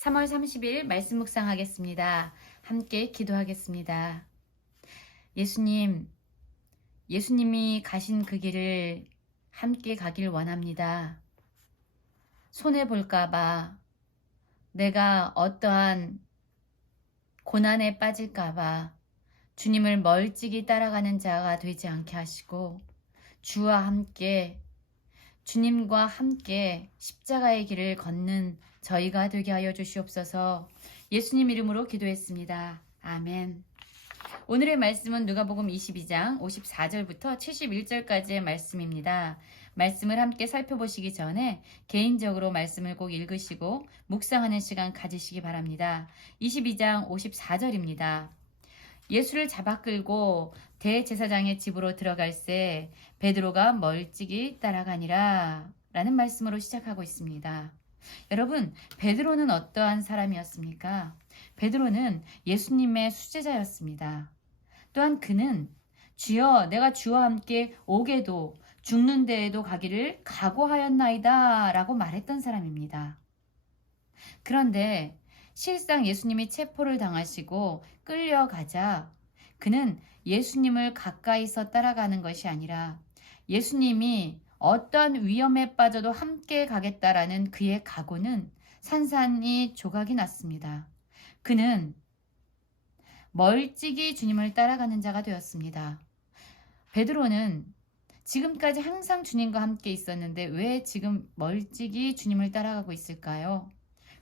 3월 30일 말씀 묵상하겠습니다. 함께 기도하겠습니다. 예수님, 예수님이 가신 그 길을 함께 가길 원합니다. 손해볼까봐, 내가 어떠한 고난에 빠질까봐 주님을 멀찍이 따라가는 자가 되지 않게 하시고 주와 함께 주님과 함께 십자가의 길을 걷는 저희가 되게 하여 주시옵소서. 예수님 이름으로 기도했습니다. 아멘. 오늘의 말씀은 누가복음 22장 54절부터 71절까지의 말씀입니다. 말씀을 함께 살펴보시기 전에 개인적으로 말씀을 꼭 읽으시고 묵상하는 시간 가지시기 바랍니다. 22장 54절입니다. 예수를 잡아 끌고 대제사장의 집으로 들어갈새 베드로가 멀찍이 따라가니라 라는 말씀으로 시작하고 있습니다. 여러분, 베드로는 어떠한 사람이었습니까? 베드로는 예수님의 수제자였습니다. 또한 그는 주여 내가 주와 함께 오게도 죽는 데에도 가기를 각오하였나이다 라고 말했던 사람입니다. 그런데 실상 예수님이 체포를 당하시고 끌려가자 그는 예수님을 가까이서 따라가는 것이 아니라 예수님이 어떤 위험에 빠져도 함께 가겠다라는 그의 각오는 산산이 조각이 났습니다. 그는 멀찍이 주님을 따라가는 자가 되었습니다. 베드로는 지금까지 항상 주님과 함께 있었는데 왜 지금 멀찍이 주님을 따라가고 있을까요?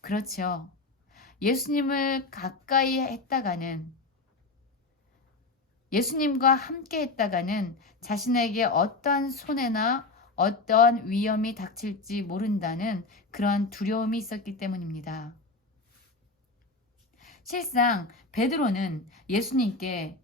그렇죠. 예수님을 가까이 했다가는 예수님과 함께 했다가는 자신에게 어떠한 손해나 어떠한 위험이 닥칠지 모른다는 그런 두려움이 있었기 때문입니다. 실상 베드로는 예수님께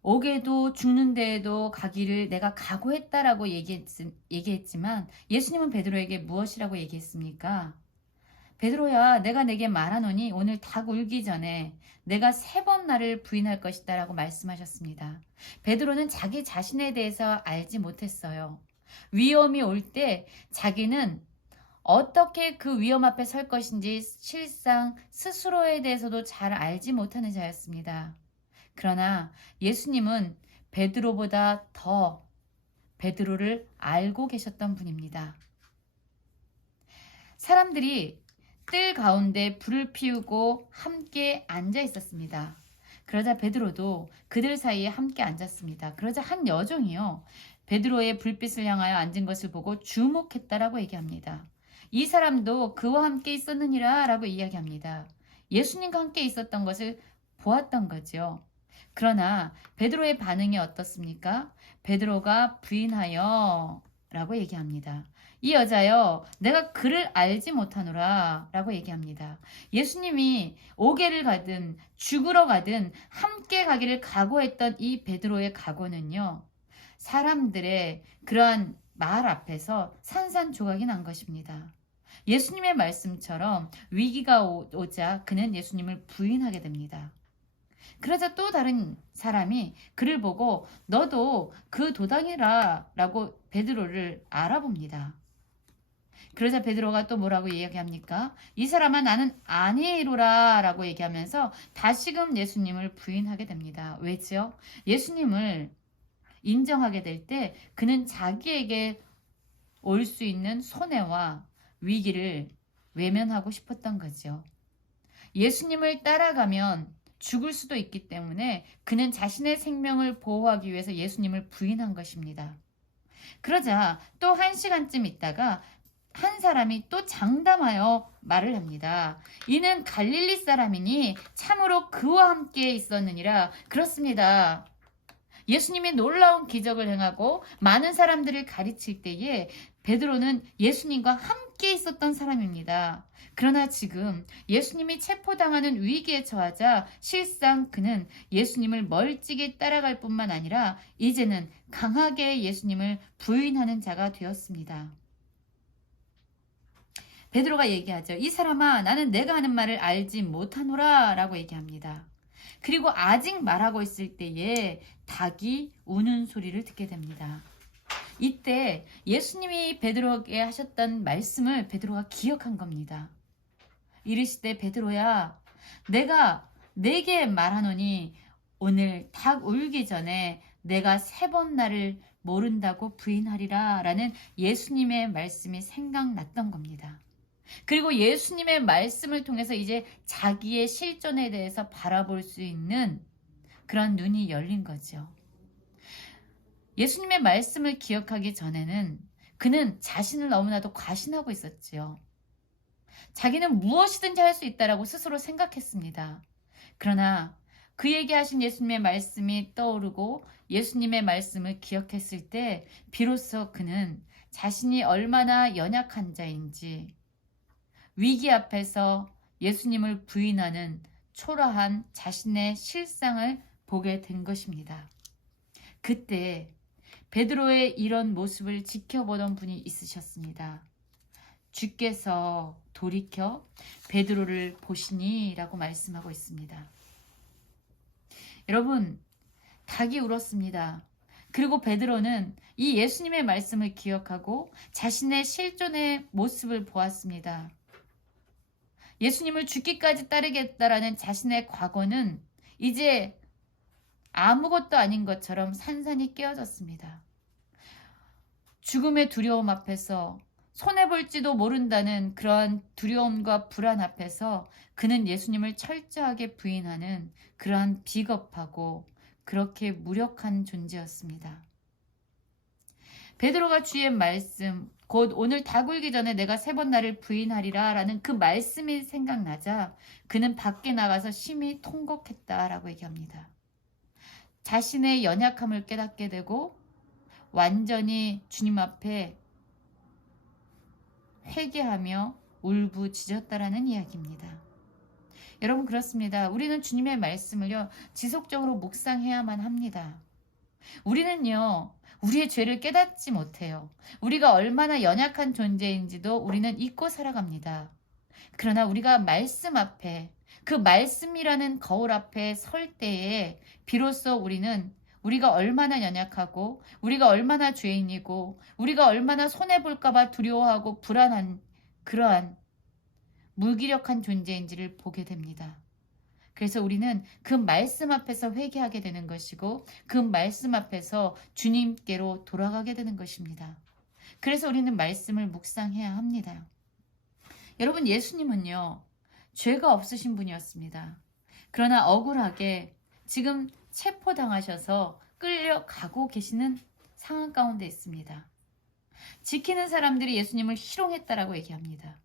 오게도 죽는 데에도 가기를 내가 각오했다라고 얘기했지만 예수님은 베드로에게 무엇이라고 얘기했습니까? 베드로야, 내가 내게 말하노니 오늘 닭 울기 전에 내가 3번 나를 부인할 것이다 라고 말씀하셨습니다. 베드로는 자기 자신에 대해서 알지 못했어요. 위험이 올 때 자기는 어떻게 그 위험 앞에 설 것인지 실상 스스로에 대해서도 잘 알지 못하는 자였습니다. 그러나 예수님은 베드로보다 더 베드로를 알고 계셨던 분입니다. 사람들이 뜰 가운데 불을 피우고 함께 앉아 있었습니다. 그러자 베드로도 그들 사이에 함께 앉았습니다. 그러자 한 여종이요, 베드로의 불빛을 향하여 앉은 것을 보고 주목했다라고 얘기합니다. 이 사람도 그와 함께 있었느니라 라고 이야기합니다. 예수님과 함께 있었던 것을 보았던 거죠. 그러나 베드로의 반응이 어떻습니까? 베드로가 부인하여 라고 얘기합니다. 이 여자여, 내가 그를 알지 못하노라 라고 얘기합니다. 예수님이 오게를 가든 죽으러 가든 함께 가기를 각오했던 이 베드로의 각오는요, 사람들의 그러한 말 앞에서 산산조각이 난 것입니다. 예수님의 말씀처럼 위기가 오자 그는 예수님을 부인하게 됩니다. 그러자 또 다른 사람이 그를 보고 너도 그 도당이라 라고 베드로를 알아봅니다. 그러자 베드로가 또 뭐라고 이야기합니까? 이 사람아 나는 아니로라 라고 얘기하면서 다시금 예수님을 부인하게 됩니다. 왜죠? 예수님을 인정하게 될 때 그는 자기에게 올 수 있는 손해와 위기를 외면하고 싶었던 거죠. 예수님을 따라가면 죽을 수도 있기 때문에 그는 자신의 생명을 보호하기 위해서 예수님을 부인한 것입니다. 그러자 또 1시간쯤 있다가 한 사람이 또 장담하여 말을 합니다. 이는 갈릴리 사람이니 참으로 그와 함께 있었느니라. 그렇습니다. 예수님이 놀라운 기적을 행하고 많은 사람들을 가르칠 때에 베드로는 예수님과 함께 있었던 사람입니다. 그러나 지금 예수님이 체포당하는 위기에 처하자 실상 그는 예수님을 멀찍이 따라갈 뿐만 아니라 이제는 강하게 예수님을 부인하는 자가 되었습니다. 베드로가 얘기하죠. 이 사람아, 나는 내가 하는 말을 알지 못하노라 라고 얘기합니다. 그리고 아직 말하고 있을 때에 닭이 우는 소리를 듣게 됩니다. 이때 예수님이 베드로에게 하셨던 말씀을 베드로가 기억한 겁니다. 이르시되 베드로야 내가 네게 말하노니 오늘 닭 울기 전에 내가 3번 나를 모른다고 부인하리라 라는 예수님의 말씀이 생각났던 겁니다. 그리고 예수님의 말씀을 통해서 이제 자기의 실존에 대해서 바라볼 수 있는 그런 눈이 열린 거죠. 예수님의 말씀을 기억하기 전에는 그는 자신을 너무나도 과신하고 있었지요. 자기는 무엇이든지 할 수 있다라고 스스로 생각했습니다. 그러나 그에게 하신 예수님의 말씀이 떠오르고 예수님의 말씀을 기억했을 때 비로소 그는 자신이 얼마나 연약한 자인지 위기 앞에서 예수님을 부인하는 초라한 자신의 실상을 보게 된 것입니다. 그때 베드로의 이런 모습을 지켜보던 분이 있으셨습니다. 주께서 돌이켜 베드로를 보시니 라고 말씀하고 있습니다. 여러분, 닭이 울었습니다. 그리고 베드로는 이 예수님의 말씀을 기억하고 자신의 실존의 모습을 보았습니다. 예수님을 죽기까지 따르겠다라는 자신의 과거는 이제 아무것도 아닌 것처럼 산산이 깨어졌습니다. 죽음의 두려움 앞에서 손해볼지도 모른다는 그러한 두려움과 불안 앞에서 그는 예수님을 철저하게 부인하는 그러한 비겁하고 그렇게 무력한 존재였습니다. 베드로가 주의 말씀, 곧 오늘 닭 울기 전에 내가 3번 나를 부인하리라 라는 그 말씀이 생각나자 그는 밖에 나가서 심히 통곡했다라고 얘기합니다. 자신의 연약함을 깨닫게 되고 완전히 주님 앞에 회개하며 울부짖었다라는 이야기입니다. 여러분 그렇습니다. 우리는 주님의 말씀을요 지속적으로 묵상해야만 합니다. 우리는요 우리의 죄를 깨닫지 못해요. 우리가 얼마나 연약한 존재인지도 우리는 잊고 살아갑니다. 그러나 우리가 말씀 앞에 그 말씀이라는 거울 앞에 설 때에 비로소 우리는 우리가 얼마나 연약하고 우리가 얼마나 죄인이고 우리가 얼마나 손해볼까 봐 두려워하고 불안한 그러한 무기력한 존재인지를 보게 됩니다. 그래서 우리는 그 말씀 앞에서 회개하게 되는 것이고 그 말씀 앞에서 주님께로 돌아가게 되는 것입니다. 그래서 우리는 말씀을 묵상해야 합니다. 여러분 예수님은요 죄가 없으신 분이었습니다. 그러나 억울하게 지금 체포당하셔서 끌려가고 계시는 상황 가운데 있습니다. 지키는 사람들이 예수님을 희롱했다라고 얘기합니다.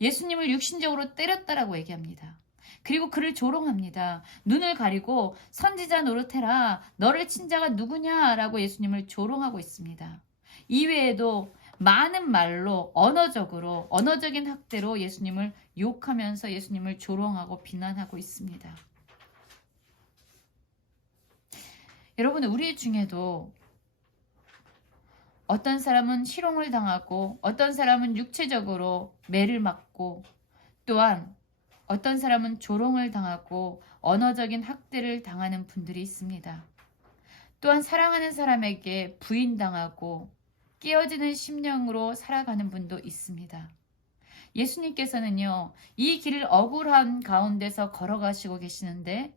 예수님을 육신적으로 때렸다라고 얘기합니다. 그리고 그를 조롱합니다. 눈을 가리고 선지자 노릇해라. 너를 친 자가 누구냐라고 예수님을 조롱하고 있습니다. 이외에도 많은 말로 언어적인 학대로 예수님을 욕하면서 예수님을 조롱하고 비난하고 있습니다. 여러분 우리 중에도 어떤 사람은 희롱을 당하고 어떤 사람은 육체적으로 매를 맞고 또한 어떤 사람은 조롱을 당하고 언어적인 학대를 당하는 분들이 있습니다. 또한 사랑하는 사람에게 부인당하고 깨어지는 심령으로 살아가는 분도 있습니다. 예수님께서는요, 이 길을 억울한 가운데서 걸어가시고 계시는데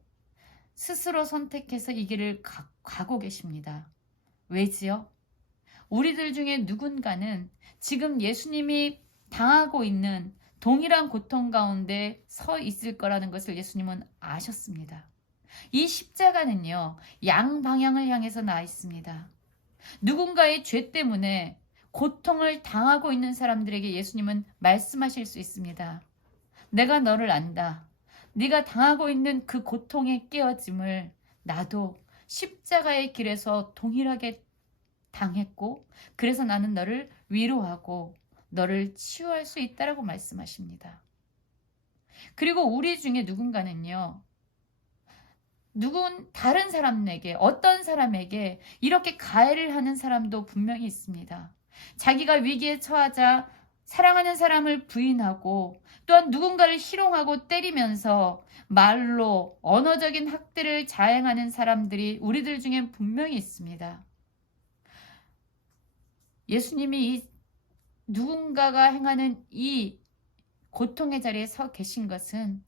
스스로 선택해서 이 길을 가고 계십니다. 왜지요? 우리들 중에 누군가는 지금 예수님이 당하고 있는 동일한 고통 가운데 서 있을 거라는 것을 예수님은 아셨습니다. 이 십자가는요, 양방향을 향해서 나 있습니다. 누군가의 죄 때문에 고통을 당하고 있는 사람들에게 예수님은 말씀하실 수 있습니다. 내가 너를 안다. 네가 당하고 있는 그 고통의 깨어짐을 나도 십자가의 길에서 동일하게 당했고 그래서 나는 너를 위로하고 너를 치유할 수 있다라고 말씀하십니다. 그리고 우리 중에 누군가는요. 다른 사람에게 어떤 사람에게 이렇게 가해를 하는 사람도 분명히 있습니다. 자기가 위기에 처하자 사랑하는 사람을 부인하고 또한 누군가를 희롱하고 때리면서 말로 언어적인 학대를 자행하는 사람들이 우리들 중엔 분명히 있습니다. 예수님이 누군가가 행하는 이 고통의 자리에 서 계신 것은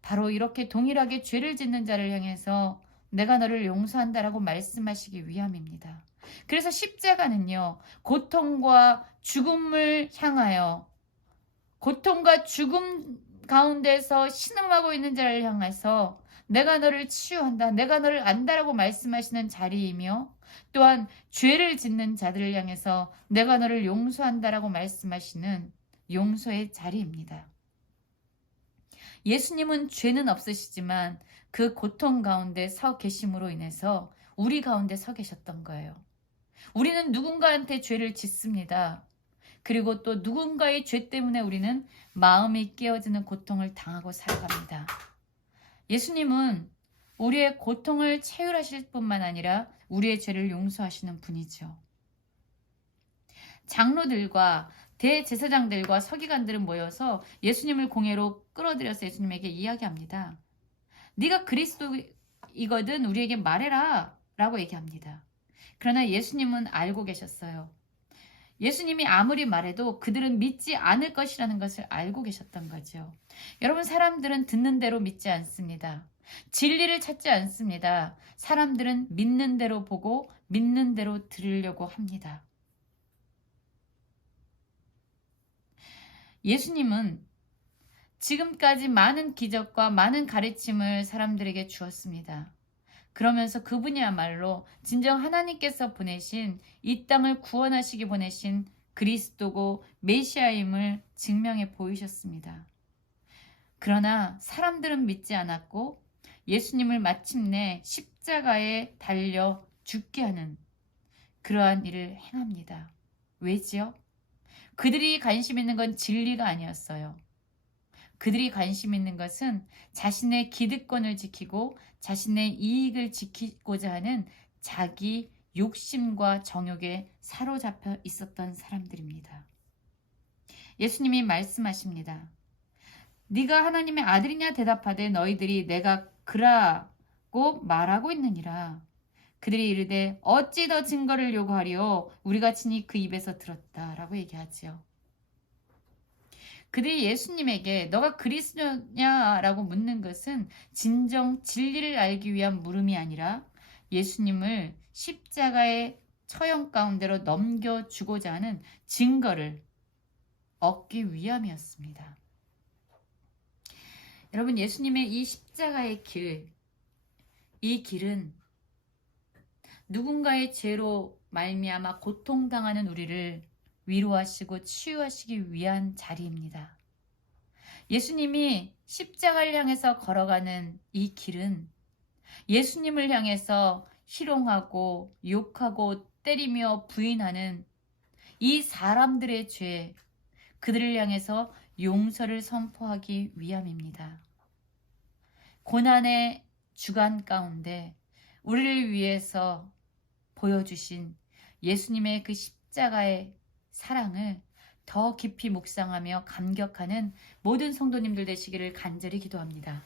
바로 이렇게 동일하게 죄를 짓는 자를 향해서 내가 너를 용서한다라고 말씀하시기 위함입니다. 그래서 십자가는요, 고통과 죽음을 향하여, 고통과 죽음 가운데서 신음하고 있는 자를 향해서 내가 너를 치유한다, 내가 너를 안다라고 말씀하시는 자리이며, 또한 죄를 짓는 자들을 향해서 내가 너를 용서한다라고 말씀하시는 용서의 자리입니다. 예수님은 죄는 없으시지만 그 고통 가운데 서 계심으로 인해서 우리 가운데 서 계셨던 거예요. 우리는 누군가한테 죄를 짓습니다. 그리고 또 누군가의 죄 때문에 우리는 마음이 깨어지는 고통을 당하고 살아갑니다. 예수님은 우리의 고통을 채율하실 뿐만 아니라 우리의 죄를 용서하시는 분이죠. 장로들과 대제사장들과 서기관들은 모여서 예수님을 공회로 끌어들여서 예수님에게 이야기합니다. 네가 그리스도이거든 우리에게 말해라 라고 얘기합니다. 그러나 예수님은 알고 계셨어요. 예수님이 아무리 말해도 그들은 믿지 않을 것이라는 것을 알고 계셨던 거죠. 여러분, 사람들은 듣는 대로 믿지 않습니다. 진리를 찾지 않습니다. 사람들은 믿는 대로 보고 믿는 대로 들으려고 합니다. 예수님은 지금까지 많은 기적과 많은 가르침을 사람들에게 주었습니다. 그러면서 그분이야말로 진정 하나님께서 보내신, 이 땅을 구원하시기 보내신 그리스도고 메시아임을 증명해 보이셨습니다. 그러나 사람들은 믿지 않았고 예수님을 마침내 십자가에 달려 죽게 하는 그러한 일을 행합니다. 왜지요? 그들이 관심 있는 건 진리가 아니었어요. 그들이 관심 있는 것은 자신의 기득권을 지키고 자신의 이익을 지키고자 하는 자기 욕심과 정욕에 사로잡혀 있었던 사람들입니다. 예수님이 말씀하십니다. 네가 하나님의 아들이냐 대답하되 너희들이 내가 그라고 말하고 있느니라. 그들이 이르되 어찌 더 증거를 요구하리요 우리가 친히 그 입에서 들었다라고 얘기하지요. 그들이 예수님에게 너가 그리스도냐라고 묻는 것은 진정 진리를 알기 위한 물음이 아니라 예수님을 십자가의 처형 가운데로 넘겨주고자 하는 증거를 얻기 위함이었습니다. 여러분, 예수님의 이 십자가의 길, 이 길은 누군가의 죄로 말미암아 고통당하는 우리를 위로하시고 치유하시기 위한 자리입니다. 예수님이 십자가를 향해서 걸어가는 이 길은 예수님을 향해서 희롱하고 욕하고 때리며 부인하는 이 사람들의 죄, 그들을 향해서 용서를 선포하기 위함입니다. 고난의 주간 가운데 우리를 위해서 보여주신 예수님의 그 십자가의 사랑을 더 깊이 묵상하며 감격하는 모든 성도님들 되시기를 간절히 기도합니다.